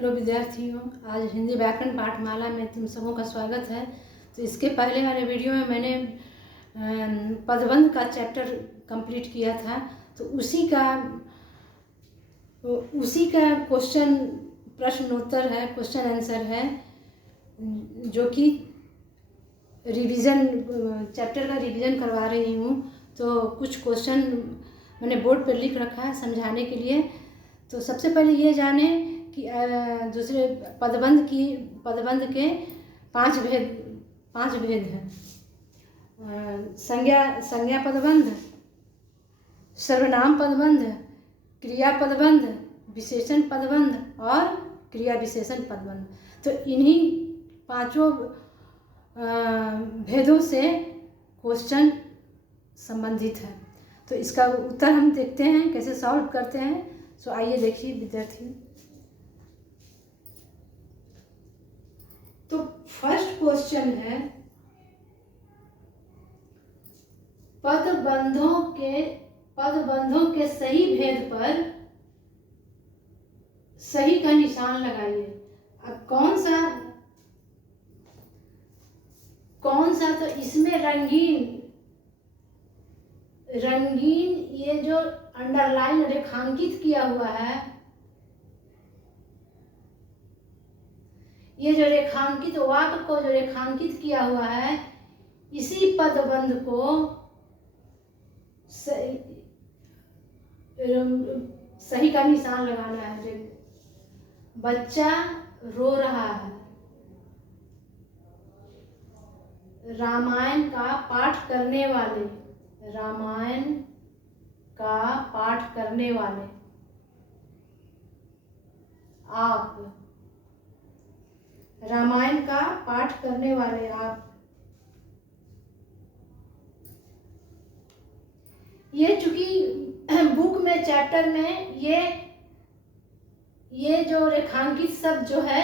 Hello विद्यार्थियों, आज हिंदी व्याकरण पाठमाला में तुम सबों का स्वागत है। तो इसके पहले वाले वीडियो में मैंने पदबंध का चैप्टर कंप्लीट किया था, तो उसी का प्रश्नोत्तर है, क्वेश्चन आंसर है, जो कि रिवीजन चैप्टर का रिवीजन करवा रही हूँ। तो कुछ क्वेश्चन मैंने बोर्ड पर लिख रखा है समझाने के लिए। तो सबसे पहले ये जाने कि दूसरे पदबंध के पांच भेद हैं। संज्ञा पदबंध, सर्वनाम पदबंध, क्रिया पदबंध, विशेषण पदबंध और क्रिया विशेषण पदबंध। तो इन्हीं पांचों भेदों से क्वेश्चन संबंधित है। तो इसका उत्तर हम देखते हैं कैसे सॉल्व करते हैं। सो आइए देखिए विद्यार्थियों। तो फर्स्ट क्वेश्चन है, पदबंधों के सही भेद पर सही का निशान लगाइए। अब कौन सा तो इसमें रंगीन ये जो अंडरलाइन रेखांकित किया हुआ है, ये जो रेखांकित वाक्य को जो रेखांकित किया हुआ है, इसी पदबंध को सही का निशान लगाना है। बच्चा रो रहा है। रामायण का पाठ करने वाले, आप, रामायण का पाठ करने वाले आप। ये चूंकि बुक में चैप्टर में ये जो रेखांकित शब्द जो है,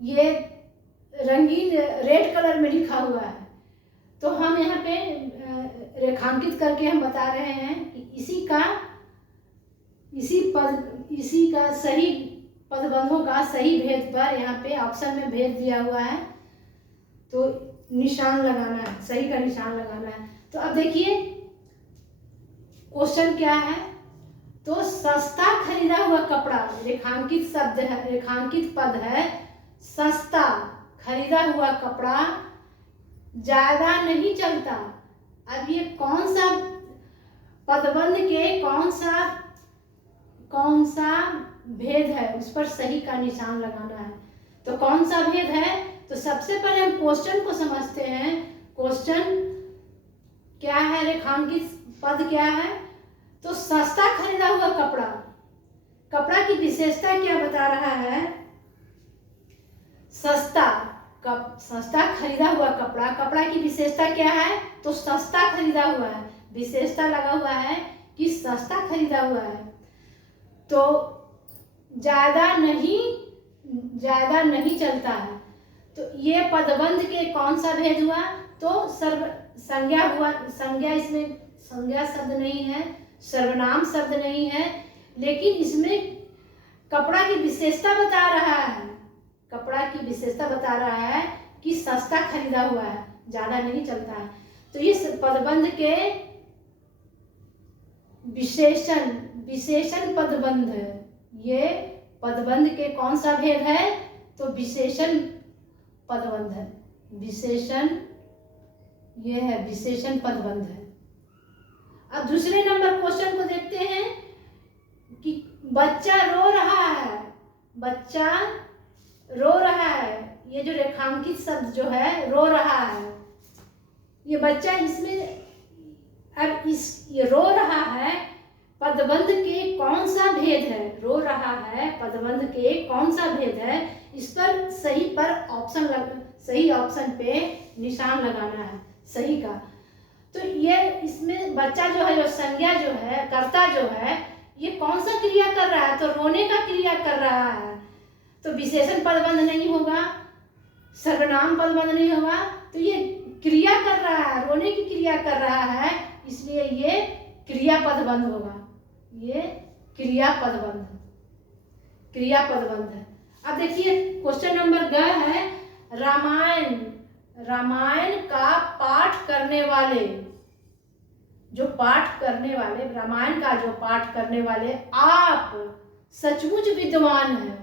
ये रंगीन रेड कलर में लिखा हुआ है। तो हम यहाँ पे रेखांकित करके हम बता रहे हैं कि इसी का सही पदबंधों का सही भेद पर यहाँ पे ऑप्शन में भेद दिया हुआ है, तो निशान लगाना है, सही का निशान लगाना है। तो अब देखिए क्वेश्चन क्या है। तो सस्ता खरीदा हुआ कपड़ा, रेखांकित शब्द है, रेखांकित पद है, सस्ता खरीदा हुआ कपड़ा ज्यादा नहीं चलता। अब ये कौन सा पदबंध के कौन सा भेद है, उस पर सही का निशान लगाना है। तो कौन सा भेद है, तो सबसे पहले हम क्वेश्चन को समझते हैं। क्वेश्चन क्या है, रेखांकित पद क्या है। तो सस्ता खरीदा हुआ कपड़ा की विशेषता क्या बता रहा है। सस्ता खरीदा हुआ कपड़ा की विशेषता क्या है, तो सस्ता खरीदा हुआ है, विशेषता लगा हुआ है कि सस्ता खरीदा हुआ है। तो ज्यादा नहीं चलता है। तो ये पदबंध के कौन सा भेद हुआ, तो संज्ञा हुआ। इसमें संज्ञा शब्द नहीं है, सर्वनाम शब्द नहीं है, लेकिन इसमें कपड़ा की विशेषता बता रहा है कि सस्ता खरीदा हुआ है, ज्यादा नहीं चलता है। तो इस पदबंध के विशेषण पदबंध, ये पदबंध के कौन सा भेद है, तो विशेषण पदबंध है। ये है विशेषण पदबंध है। अब दूसरे नंबर क्वेश्चन को देखते हैं कि बच्चा रो रहा है। ये जो रेखांकित शब्द जो है, रो रहा है, ये बच्चा इसमें अब ये रो रहा है, पदबंध के कौन सा भेद है, रो रहा है, पदबंध के कौन सा भेद है, इस पर सही ऑप्शन पे निशान लगाना है, सही का। तो ये इसमें बच्चा जो है, जो संज्ञा जो है, कर्ता जो है, ये कौन सा क्रिया कर रहा है, तो रोने का क्रिया कर रहा है। तो विशेषण पदबंध नहीं होगा, सर्वनाम पदबंध नहीं होगा, तो ये क्रिया कर रहा है, रोने की क्रिया कर रहा है, इसलिए ये क्रिया पदबंध होगा। ये क्रिया पदबंध। क्रियापद बंध है। अब देखिए क्वेश्चन नंबर ग है, रामायण का पाठ करने वाले, जो पाठ करने वाले, रामायण का जो पाठ करने वाले आप सचमुच विद्वान हैं।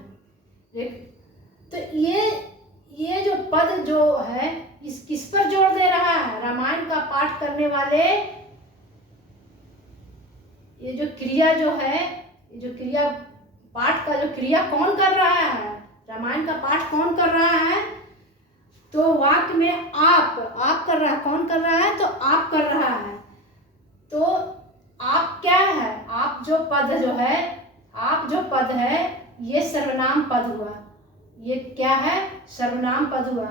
तो ये जो पद जो है इस किस पर जोर दे रहा है? रामायण का पाठ करने वाले, ये जो क्रिया जो है, ये जो क्रिया पाठ का जो क्रिया कौन कर रहा है? रामायण का पाठ कौन कर रहा है? तो वाक्य में आप कर रहा है। कौन कर रहा है? तो आप कर रहा है। तो आप क्या है? आप जो पद जो है, आप जो पद है ये सर्वनाम पद हुआ। ये क्या है? सर्वनाम पद हुआ।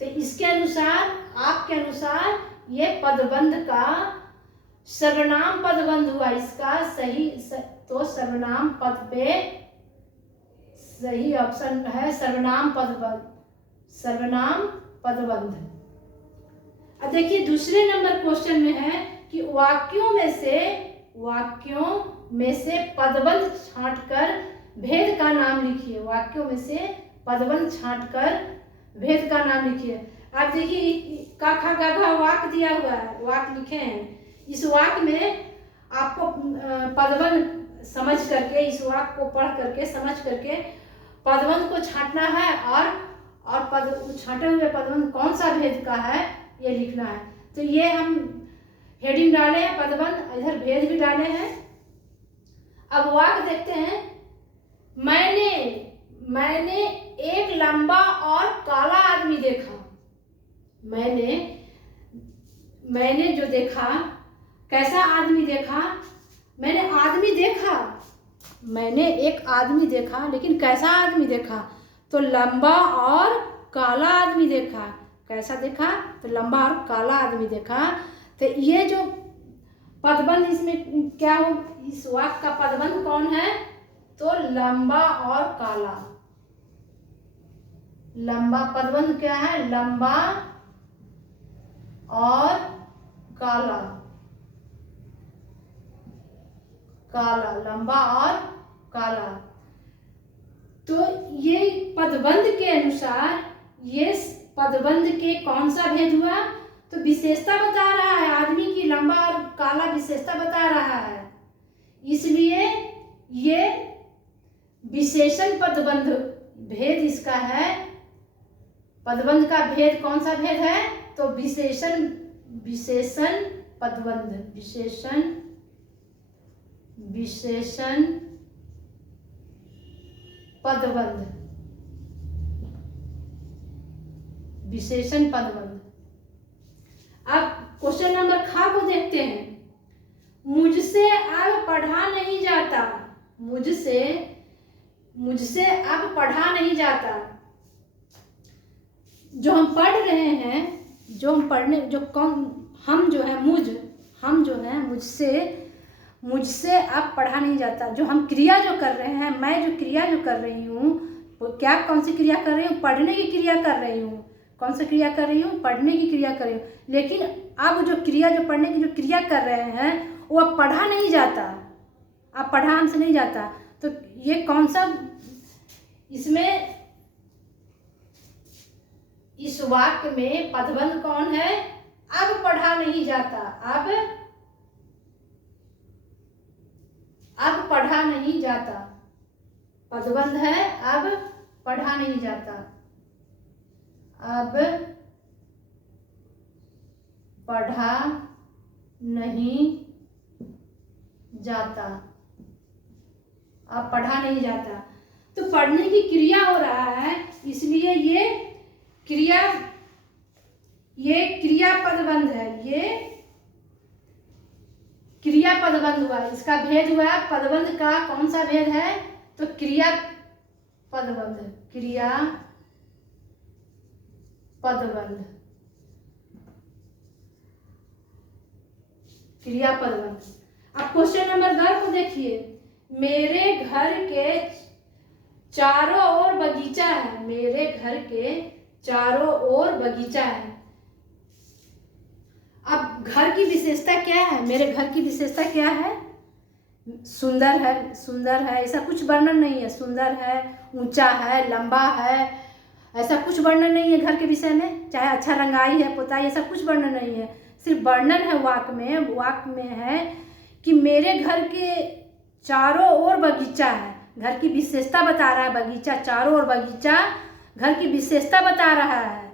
तो इसके अनुसार, आपके अनुसार ये पदबंध का सर्वनाम पदबंध हुआ। इसका सही तो सर्वनाम पद पे सही ऑप्शन है सर्वनाम पदबंध, सर्वनाम पदबंध। अब देखिए दूसरे नंबर क्वेश्चन में है कि वाक्यों में से पदबंध छांटकर भेद का नाम लिखिए। वाक्यों में से पदबंध छांटकर भेद का नाम लिखिए। आप देखिए का खा गा घा वाक्य दिया हुआ है, वाक्य लिखे हैं। इस वाक्य में आपको पदबंध समझ करके, इस वाक्य को पढ़ करके समझ करके पदबंध को छांटना है और पद छांटे हुए पदबंध कौन सा भेद का है ये लिखना है। तो ये हम हेडिंग डाले हैं पदबंध, इधर भेद भी डाले हैं। अब वाक्य देखते हैं। मैंने एक लंबा और काला आदमी देखा। मैंने जो देखा, कैसा आदमी देखा? मैंने आदमी देखा, मैंने एक आदमी देखा, लेकिन कैसा आदमी देखा? तो लंबा और काला आदमी देखा। कैसा देखा? तो लंबा और काला आदमी देखा। तो ये जो पदबंध इसमें क्या हो, इस वाक्य का पदबंध कौन है? तो लंबा और काला। लंबा पदबंध क्या है? लंबा और काला। काला, लंबा और काला। तो ये पदबंध के अनुसार ये पदबंध के कौन सा भेद हुआ? तो विशेषता बता रहा है, आदमी की लंबा और काला विशेषता बता रहा है, इसलिए ये विशेषण पदबंध भेद इसका है। पदबंध का भेद कौन सा भेद है? तो विशेषण पदबंध, विशेषण पदबंध, विशेषण पदबंध। अब क्वेश्चन नंबर खा को देखते हैं। मुझसे अब पढ़ा नहीं जाता। मुझसे अब पढ़ा नहीं जाता। जो हम पढ़ रहे हैं, जो हम पढ़ने, जो कौन, हम जो है हम जो है मुझसे अब पढ़ा नहीं जाता। जो हम क्रिया जो कर रहे हैं, मैं जो क्रिया जो कर रही हूँ वो क्या, कौन सी क्रिया कर रही हूँ? पढ़ने की क्रिया कर रही हूँ। कौन सी क्रिया कर रही हूँ? पढ़ने की क्रिया कर रही हूँ। लेकिन अब जो क्रिया, जो पढ़ने की जो क्रिया कर रहे हैं वो अब पढ़ा नहीं जाता, अब पढ़ा हमसे नहीं जाता। तो ये कौन सा, इसमें इस वाक्य में पदबंध कौन है? अब पढ़ा नहीं जाता। अब पढ़ा नहीं जाता पदबंध है। अब पढ़ा नहीं जाता। अब पढ़ा नहीं जाता। अब पढ़ा नहीं जाता। तो पढ़ने की क्रिया हो रहा है, इसलिए ये क्रिया पदबंध है। ये क्रिया पदबंध हुआ। इसका भेद हुआ पदबंध का कौन सा भेद है? तो क्रिया पदबंध, क्रिया पदबंध, क्रिया पदबंध। अब क्वेश्चन नंबर 10 को देखिए। मेरे घर के चारों ओर बगीचा है। मेरे घर के चारों ओर बगीचा है। अब घर की विशेषता क्या है? मेरे घर की विशेषता क्या है? सुंदर है ऐसा कुछ वर्णन नहीं है। सुंदर है, ऊंचा है, लंबा है, ऐसा कुछ वर्णन नहीं है घर के विषय में। चाहे अच्छा रंगाई है, पोताई, ऐसा कुछ वर्णन नहीं है। सिर्फ वर्णन है वाक में है कि मेरे घर के चारों ओर बगीचा है। घर की विशेषता बता रहा है बगीचा, चारों ओर बगीचा घर की विशेषता बता रहा है।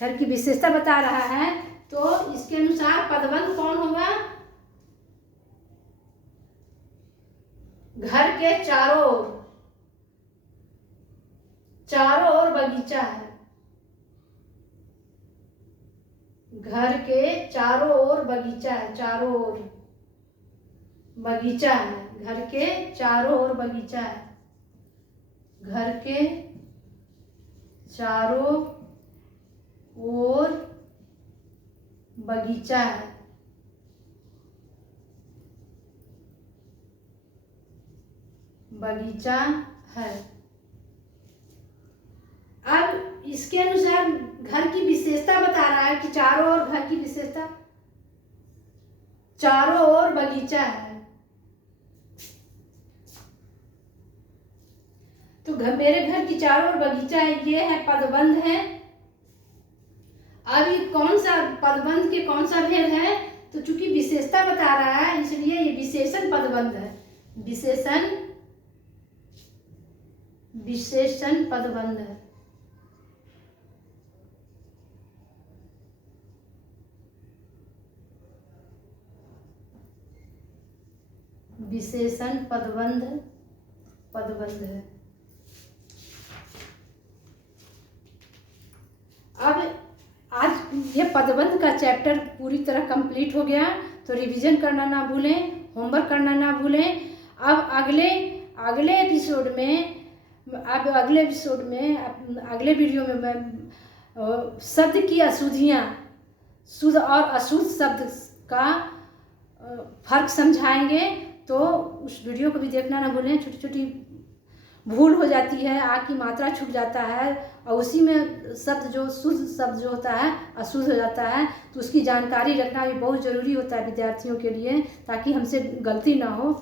घर की विशेषता बता रहा है तो इसके अनुसार पदबंध कौन होगा? घर के चारों ओर बगीचा है। घर के चारों ओर बगीचा है। चारों ओर बगीचा है। घर के चारों ओर बगीचा है। घर के चारों ओर बगीचा है। बगीचा है। अब इसके अनुसार घर की विशेषता बता रहा है कि चारों ओर घर की विशेषता, चारों ओर बगीचा है। तो मेरे घर की चारों ओर बगीचा है, ये है पदबंध है। अब ये कौन सा पदबंध के कौन सा भेद है? तो चूंकि विशेषता बता रहा है इसलिए ये विशेषण पदबंध है। विशेषण पदबंध है। विशेषण पदबंध है। अब आज ये पदबंध का चैप्टर पूरी तरह कंप्लीट हो गया, तो रिवीजन करना ना भूलें, होमवर्क करना ना भूलें। अब अगले एपिसोड में अगले वीडियो में मैं शब्द की अशुद्धियाँ, शुद्ध और अशुद्ध शब्द का फर्क समझाएंगे। तो उस वीडियो को भी देखना ना भूलें। छोटी छोटी भूल हो जाती है, आ की मात्रा छूट जाता है और उसी में शब्द जो शुद्ध शब्द जो होता है अशुद्ध हो जाता है, तो उसकी जानकारी रखना भी बहुत ज़रूरी होता है विद्यार्थियों के लिए, ताकि हमसे गलती ना हो।